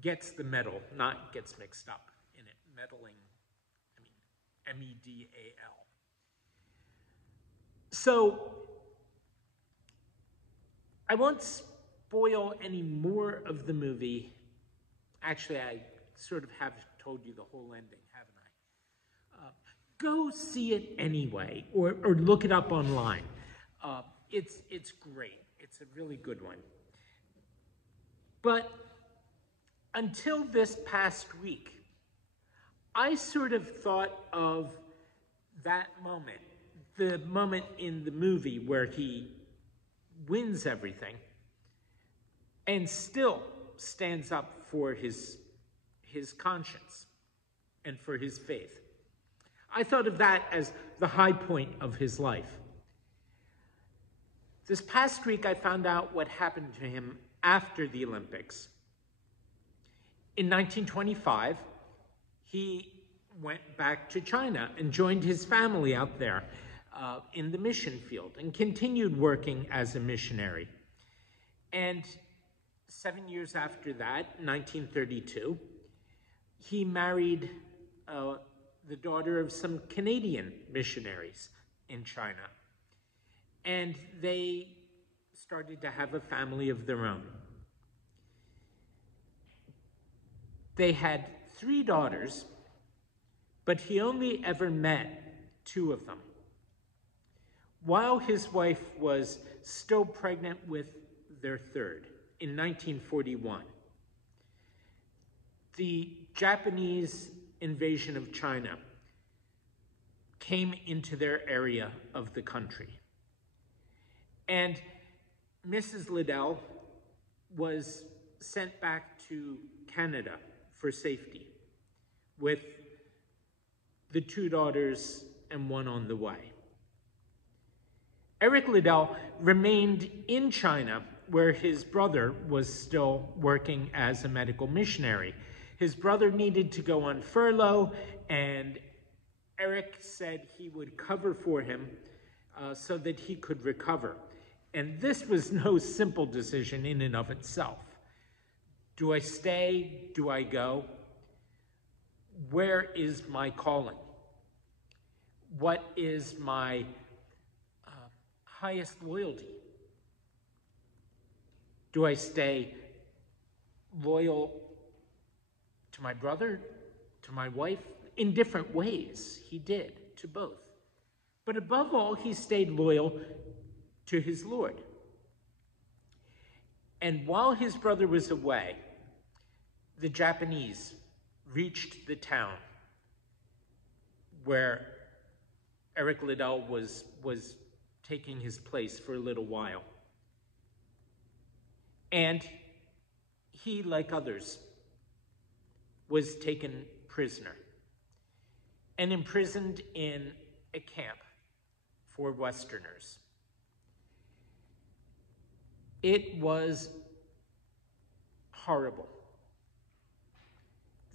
gets the medal, not gets mixed up in it. Medaling, I mean, MEDAL. So I won't spoil any more of the movie. Actually, I sort of have told you the whole ending, haven't I? Go see it anyway, or look it up online. It's great. It's a really good one. But until this past week, I sort of thought of that moment, the moment in the movie where he wins everything and still stands up for his conscience and for his faith. I thought of that as the high point of his life. This past week, I found out what happened to him after the Olympics. In 1925, he went back to China and joined his family out there in the mission field and continued working as a missionary. And 7 years after that, 1932, he married the daughter of some Canadian missionaries in China. And they started to have a family of their own. They had 3 daughters, but he only ever met 2 of them. While his wife was still pregnant with their 3rd in 1941, the Japanese invasion of China came into their area of the country. And Mrs. Liddell was sent back to Canada for safety with the 2 daughters and 1 on the way. Eric Liddell remained in China, where his brother was still working as a medical missionary. His brother needed to go on furlough, and Eric said he would cover for him so that he could recover. And this was no simple decision in and of itself. Do I stay? Do I go? Where is my calling? What is my highest loyalty? Do I stay loyal to my brother, to my wife? In different ways, he did, to both. But above all, he stayed loyal to his Lord. And while his brother was away, the Japanese reached the town where Eric Liddell was taking his place for a little while. And he, like others, was taken prisoner and imprisoned in a camp for Westerners. It was horrible.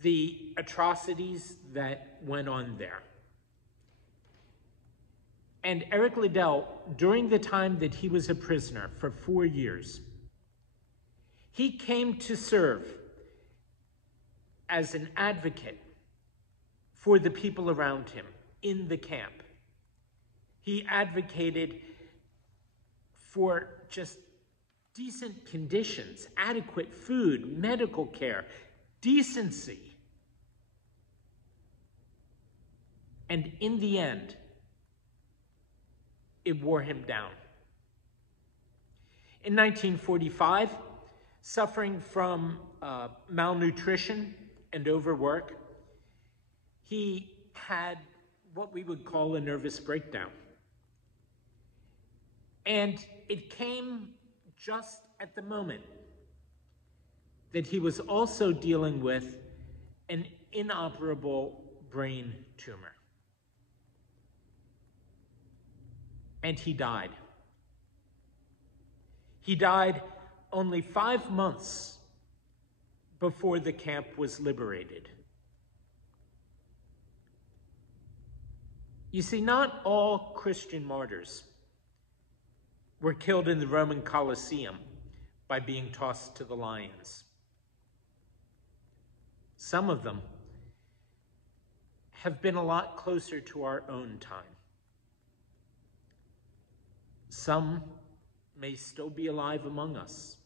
The atrocities that went on there. And Eric Liddell, during the time that he was a prisoner for 4 years, he came to serve as an advocate for the people around him in the camp. He advocated for just decent conditions, adequate food, medical care, decency. And in the end, it wore him down. In 1945, suffering from malnutrition and overwork, he had what we would call a nervous breakdown. And it came just at the moment that he was also dealing with an inoperable brain tumor. And he died. He died only 5 months before the camp was liberated. You see, not all Christian martyrs were killed in the Roman Colosseum by being tossed to the lions. Some of them have been a lot closer to our own time. Some may still be alive among us,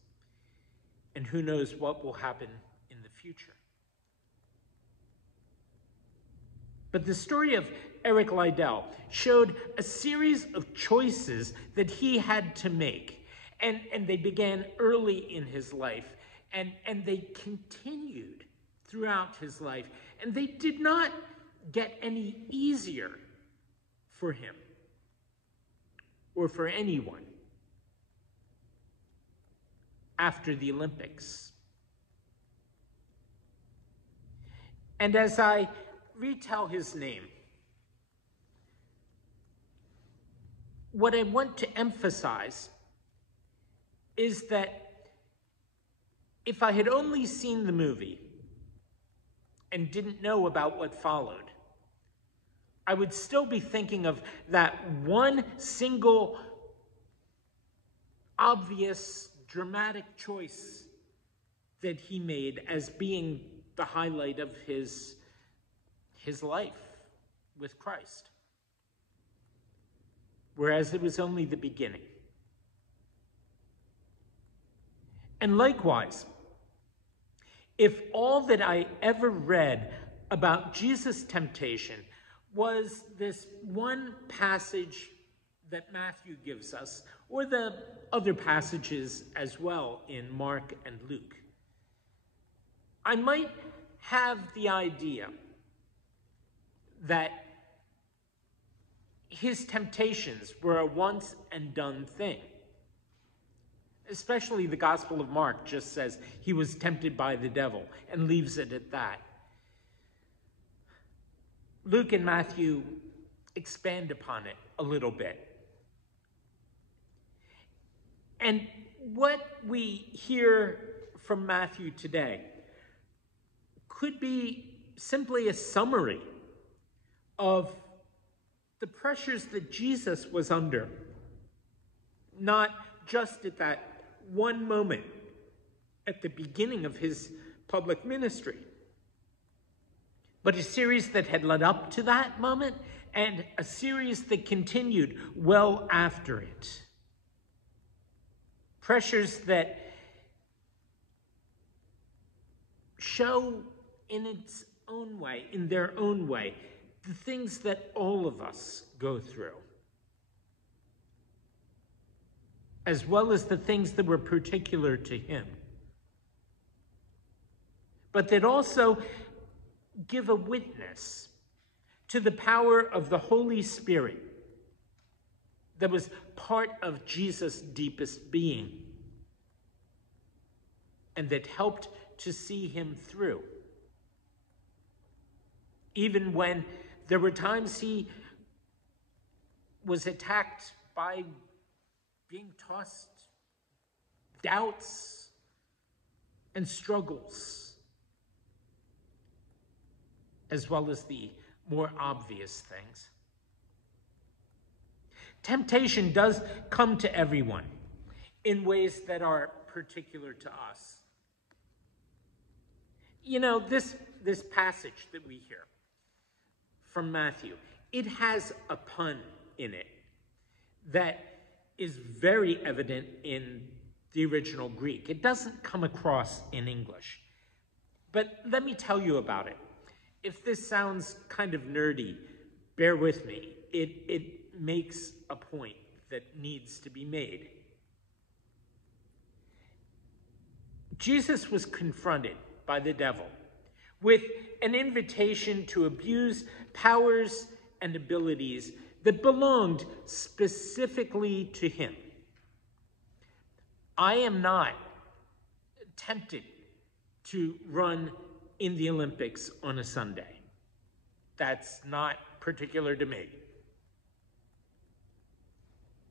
and who knows what will happen in the future. But the story of Eric Liddell showed a series of choices that he had to make, and they began early in his life, and they continued throughout his life, and they did not get any easier for him or for anyone after the Olympics. And as I retell his name, what I want to emphasize is that if I had only seen the movie and didn't know about what followed, I would still be thinking of that one single obvious dramatic choice that he made as being the highlight of his life with Christ, whereas it was only the beginning. And likewise, if all that I ever read about Jesus' temptation was this one passage that Matthew gives us, or the other passages as well in Mark and Luke, I might have the idea that his temptations were a once and done thing. Especially the Gospel of Mark just says he was tempted by the devil and leaves it at that. Luke and Matthew expand upon it a little bit. And what we hear from Matthew today could be simply a summary of the pressures that Jesus was under, not just at that one moment at the beginning of his public ministry, but a series that had led up to that moment and a series that continued well after it. Pressures that show in its own way, in their own way, the things that all of us go through, as well as the things that were particular to him, but that also give a witness to the power of the Holy Spirit that was part of Jesus' deepest being and that helped to see him through. Even when there were times he was attacked by being tossed doubts and struggles, as well as the more obvious things. Temptation does come to everyone in ways that are particular to us. You know, this passage that we hear from Matthew, it has a pun in it that is very evident in the original Greek. It doesn't come across in English. But let me tell you about it. If this sounds kind of nerdy, bear with me. It makes a point that needs to be made. Jesus was confronted by the devil with an invitation to abuse powers and abilities that belonged specifically to him. I am not tempted to run in the Olympics on a Sunday. That's not particular to me.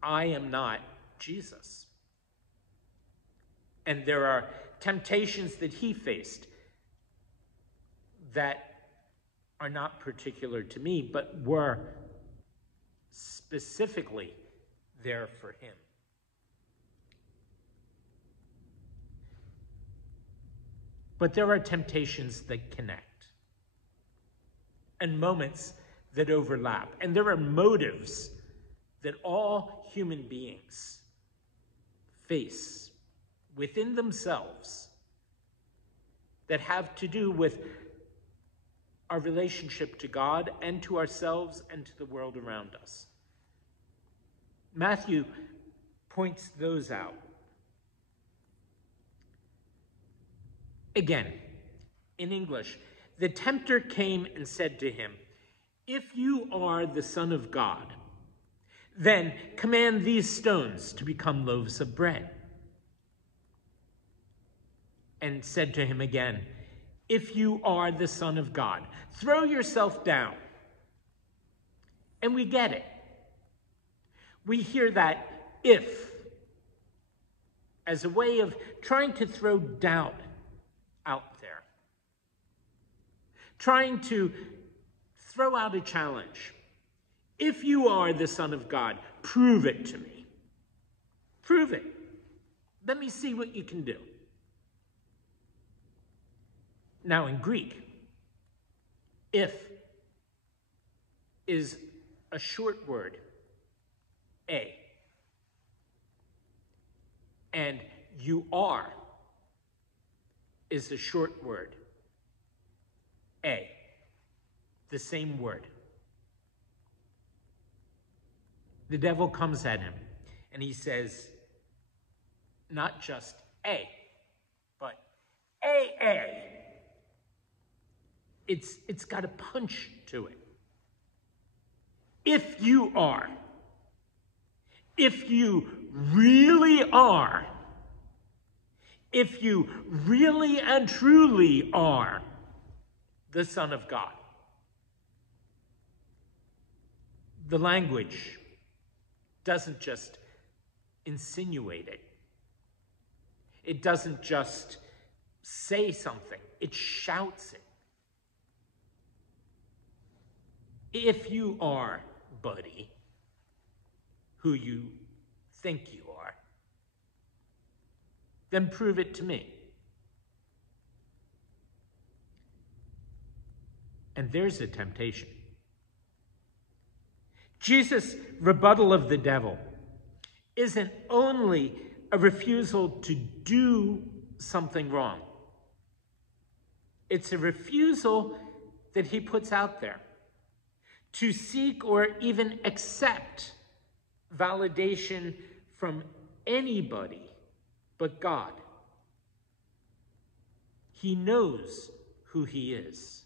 I am not Jesus. And there are temptations that he faced that are not particular to me, but were specifically there for him. But there are temptations that connect, and moments that overlap. And there are motives that all human beings face within themselves that have to do with our relationship to God and to ourselves and to the world around us. Matthew points those out. Again, in English, the tempter came and said to him, "If you are the Son of God, then command these stones to become loaves of bread." And said to him again, "If you are the Son of God, throw yourself down." And we get it. We hear that "if" as a way of trying to throw doubt out there, trying to throw out a challenge. If you are the Son of God, prove it to me. Prove it. Let me see what you can do. Now, in Greek, "if" is a short word, "a." And "you are" is a short word, "a." The same word. The devil comes at him and he says, not just "a," but "a." It's got a punch to it. If you are, if you really are, if you really and truly are the Son of God. The language doesn't just insinuate it. It doesn't just say something. It shouts it. If you are, buddy, who you think you are, then prove it to me. And there's a temptation. Jesus' rebuttal of the devil isn't only a refusal to do something wrong. It's a refusal that he puts out there to seek or even accept validation from anybody but God. He knows who he is.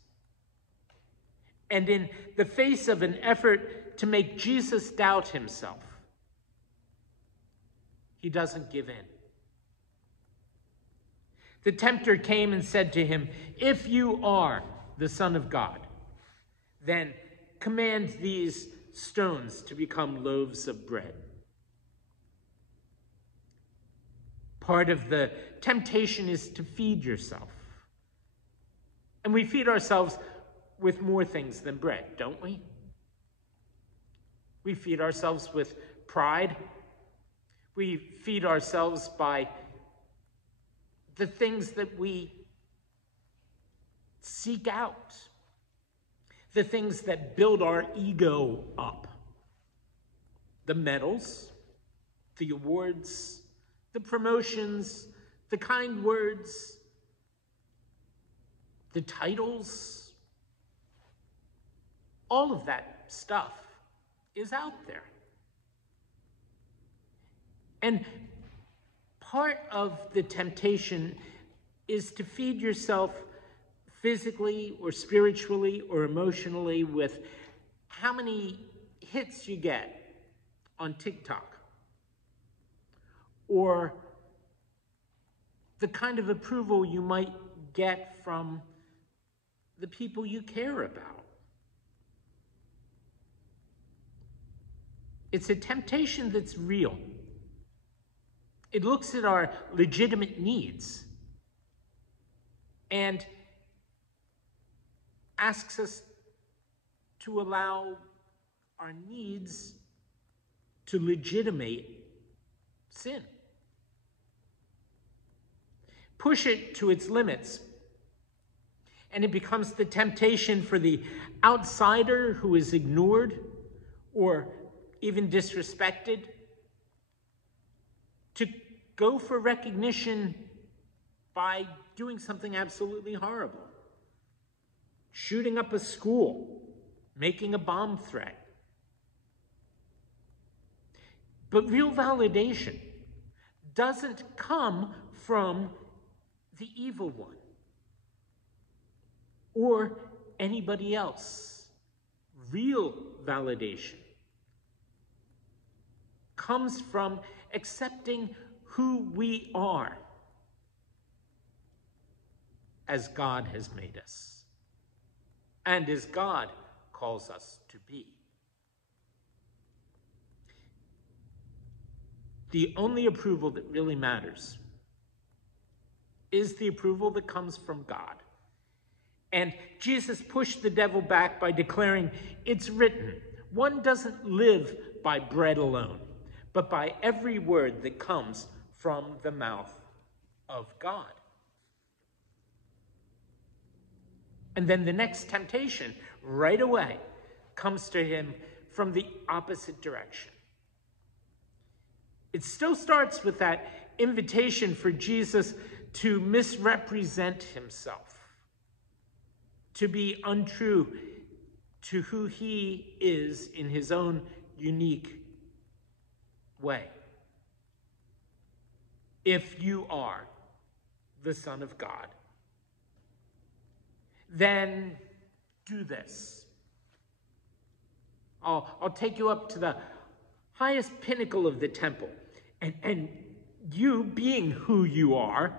And in the face of an effort to make Jesus doubt himself, he doesn't give in. The tempter came and said to him, "If you are the Son of God, then command these stones to become loaves of bread." Part of the temptation is to feed yourself. And we feed ourselves with more things than bread, don't we? We feed ourselves with pride. We feed ourselves by the things that we seek out, the things that build our ego up. The medals, the awards, the promotions, the kind words, the titles, all of that stuff is out there. And part of the temptation is to feed yourself physically or spiritually or emotionally with how many hits you get on TikTok, or the kind of approval you might get from the people you care about. It's a temptation that's real. It looks at our legitimate needs and asks us to allow our needs to legitimate sin. Push it to its limits and it becomes the temptation for the outsider who is ignored or even disrespected to go for recognition by doing something absolutely horrible. Shooting up a school, making a bomb threat. But real validation doesn't come from the evil one or anybody else. Real validation comes from accepting who we are as God has made us and as God calls us to be. The only approval that really matters is the approval that comes from God. And Jesus pushed the devil back by declaring, "It's written, one doesn't live by bread alone, but by every word that comes from the mouth of God." And then the next temptation right away comes to him from the opposite direction. It still starts with that invitation for Jesus to misrepresent himself, to be untrue to who he is in his own unique way. If you are the Son of God, then do this. I'll take you up to the highest pinnacle of the temple, and you being who you are,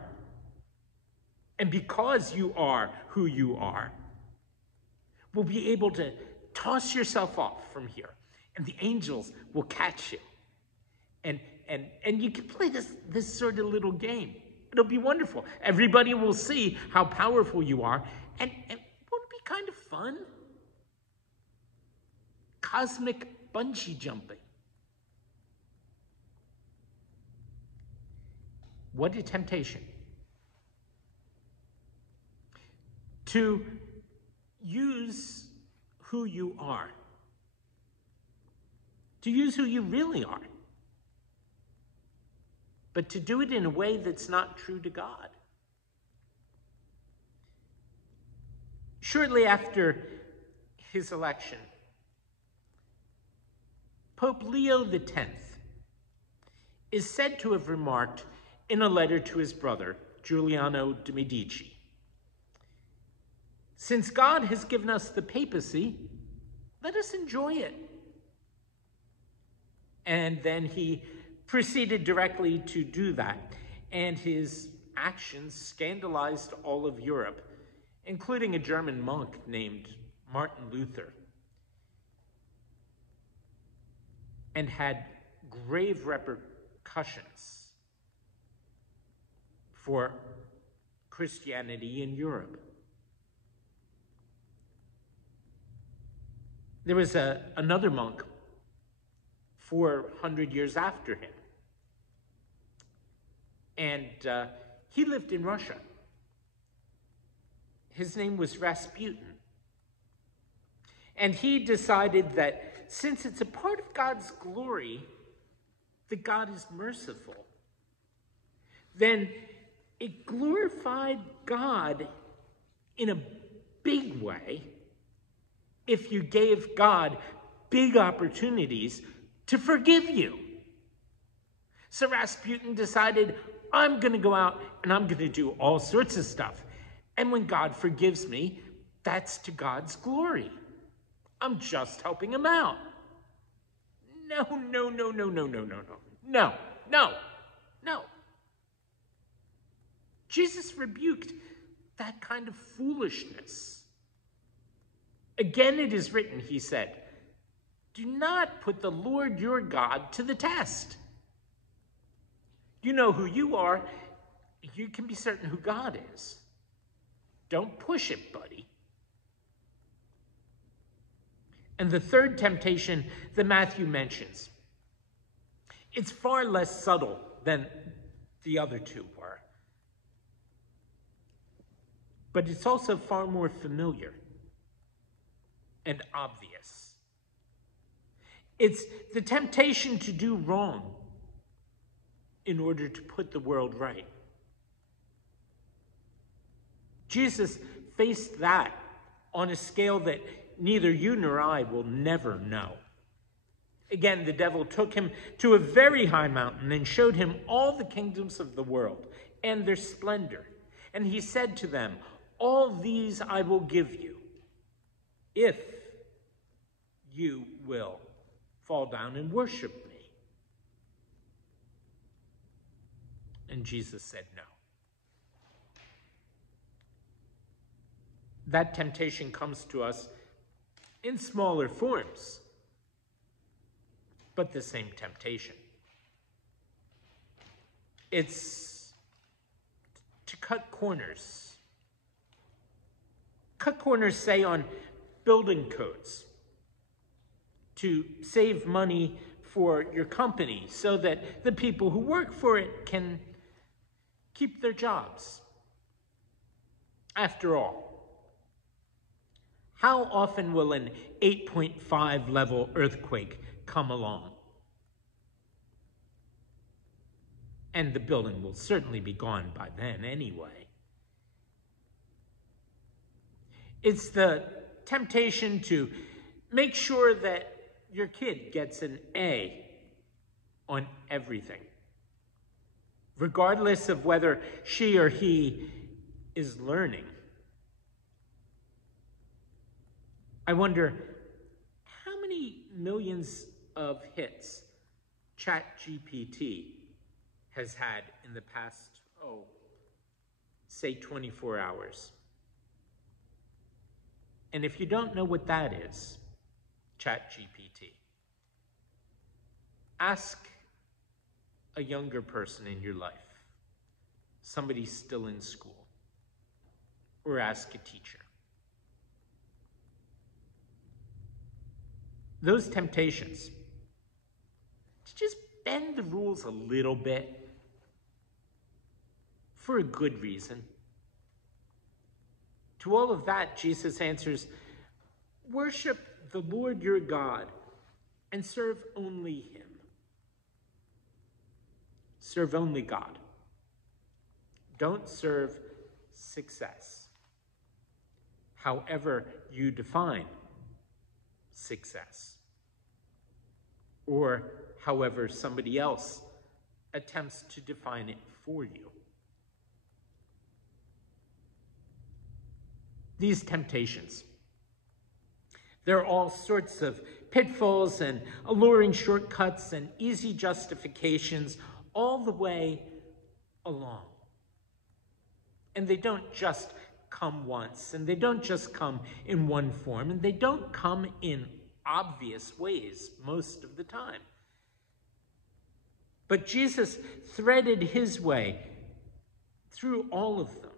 and because you are who you are, will be able to toss yourself off from here, and the angels will catch you. And you can play this sort of little game. It'll be wonderful. Everybody will see how powerful you are, and won't it be kind of fun? Cosmic bungee jumping. What a temptation. To use who you are. To use who you really are. But to do it in a way that's not true to God. Shortly after his election, Pope Leo X is said to have remarked in a letter to his brother, Giuliano de' Medici, "Since God has given us the papacy, let us enjoy it." And then he proceeded directly to do that, and his actions scandalized all of Europe, including a German monk named Martin Luther, and had grave repercussions for Christianity in Europe. There was another monk 400 years after him, and he lived in Russia. His name was Rasputin. And he decided that since it's a part of God's glory that God is merciful, then it glorified God in a big way if you gave God big opportunities to forgive you. So Rasputin decided, I'm going to go out and I'm going to do all sorts of stuff. And when God forgives me, that's to God's glory. I'm just helping him out. No. Jesus rebuked that kind of foolishness. Again, it is written, he said, do not put the Lord your God to the test. You know who you are. You can be certain who God is. Don't push it, buddy. And the third temptation that Matthew mentions, it's far less subtle than the other two were. but it's also far more familiar and obvious. It's the temptation to do wrong in order to put the world right. Jesus faced that on a scale that neither you nor I will never know. Again, the devil took him to a very high mountain and showed him all the kingdoms of the world and their splendor. And he said to them, "All these I will give you if you will fall down and worship me." And Jesus said no. That temptation comes to us in smaller forms, but the same temptation. It's to cut corners. Cut corners, say, on building codes, to save money for your company so that the people who work for it can keep their jobs. After all, how often will an 8.5 level earthquake come along? And the building will certainly be gone by then anyway. It's the temptation to make sure that your kid gets an A on everything, regardless of whether she or he is learning. I wonder how many millions of hits ChatGPT has had in the past, say 24 hours. And if you don't know what that is, ChatGPT, ask a younger person in your life, somebody still in school, or ask a teacher. Those temptations to just bend the rules a little bit for a good reason. To all of that, Jesus answers, worship the Lord your God and serve only him. Serve only God. Don't serve success, however you define success, or however somebody else attempts to define it for you. These temptations, there are all sorts of pitfalls and alluring shortcuts and easy justifications all the way along. And they don't just come once, and they don't just come in one form, and they don't come in obvious ways most of the time. But Jesus threaded his way through all of them.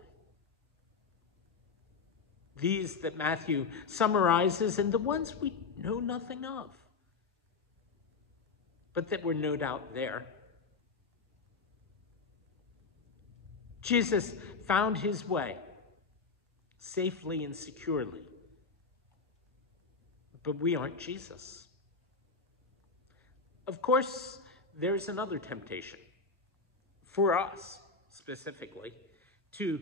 These that Matthew summarizes, and the ones we know nothing of, but that were no doubt there. Jesus found his way safely and securely. But we aren't Jesus. Of course, there's another temptation, for us specifically, to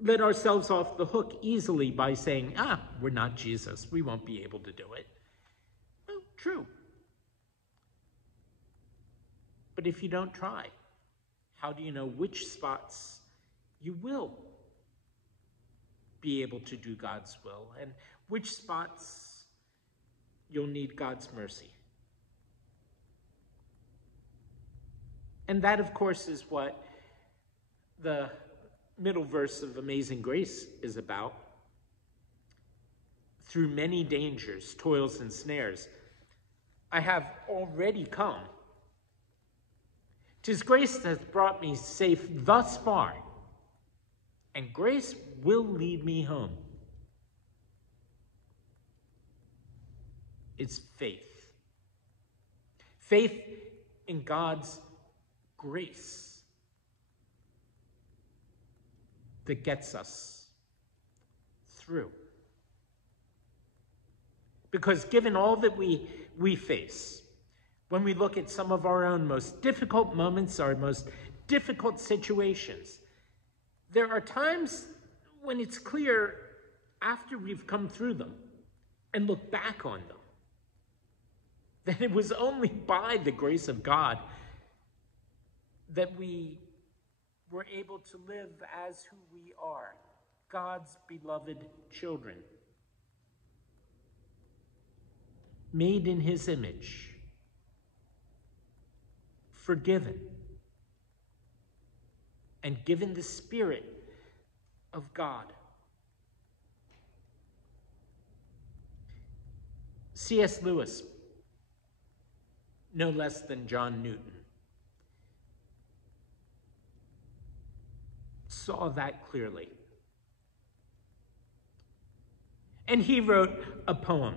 let ourselves off the hook easily by saying, we're not Jesus, we won't be able to do it. Well, true. But if you don't try, how do you know which spots you will be able to do God's will, and which spots you'll need God's mercy? And that, of course, is what the middle verse of Amazing Grace is about. Through many dangers, toils, and snares, I have already come. 'Tis grace that hath brought me safe thus far, and grace will lead me home. It's faith. Faith in God's grace that gets us through. Because given all that we face, when we look at some of our own most difficult moments, our most difficult situations, there are times when it's clear after we've come through them and look back on them that it was only by the grace of God that we were able to live as who we are, God's beloved children, made in his image, forgiven, and given the Spirit of God. C.S. Lewis, no less than John Newton, saw that clearly. And he wrote a poem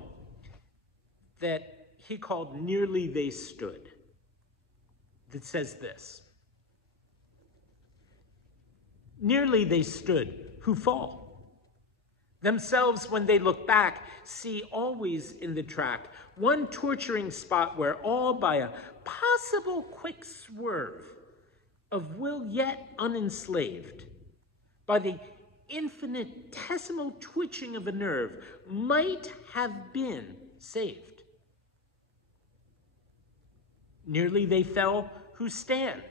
that he called Nearly They Stood, that says this: nearly they stood who fall. Themselves, when they look back, see always in the track one torturing spot where all by a possible quick swerve of will yet unenslaved, by the infinitesimal twitching of a nerve, might have been saved. Nearly they fell who stand.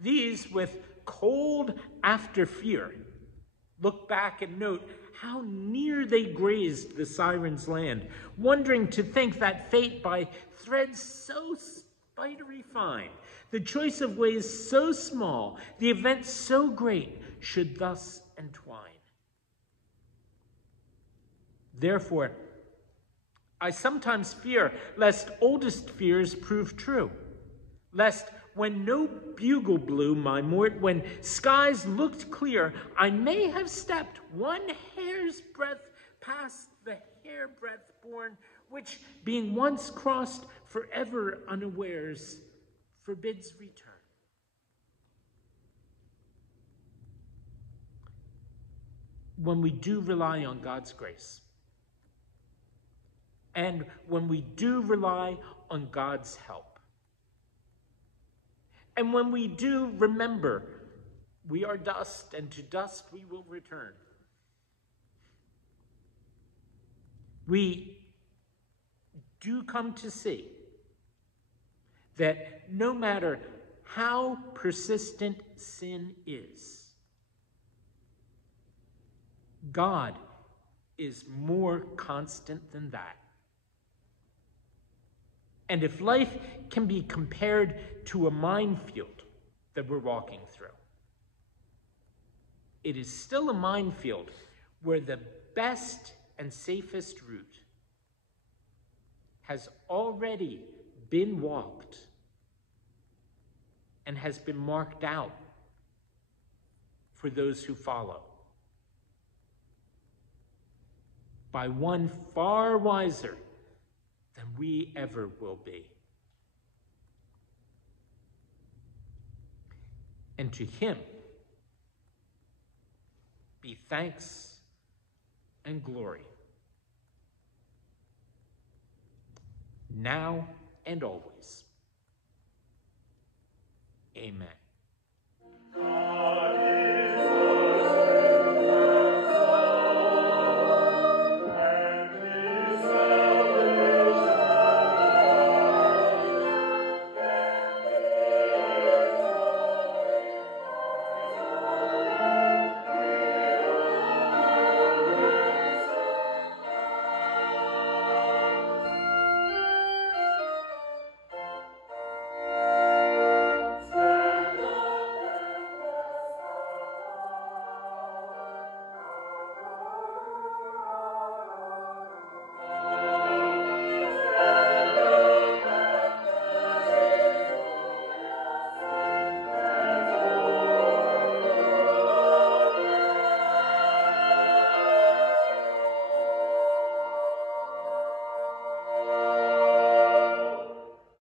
These, with cold after fear, look back and note how near they grazed the siren's land, wondering to think that fate by threads so spidery fine, the choice of ways so small, the event so great, should thus entwine. Therefore, I sometimes fear lest oldest fears prove true, lest when no bugle blew my mort, when skies looked clear, I may have stepped one hair's breadth past the hairbreadth bourne, which, being once crossed forever unawares, forbids return. When we do rely on God's grace, and when we do rely on God's help, and when we do remember we are dust, and to dust we will return, we do come to see that no matter how persistent sin is, God is more constant than that. And if life can be compared to a minefield that we're walking through, it is still a minefield where the best and safest route has already been walked and has been marked out for those who follow by one far wiser than we ever will be. And to him be thanks and glory, now and always. Amen.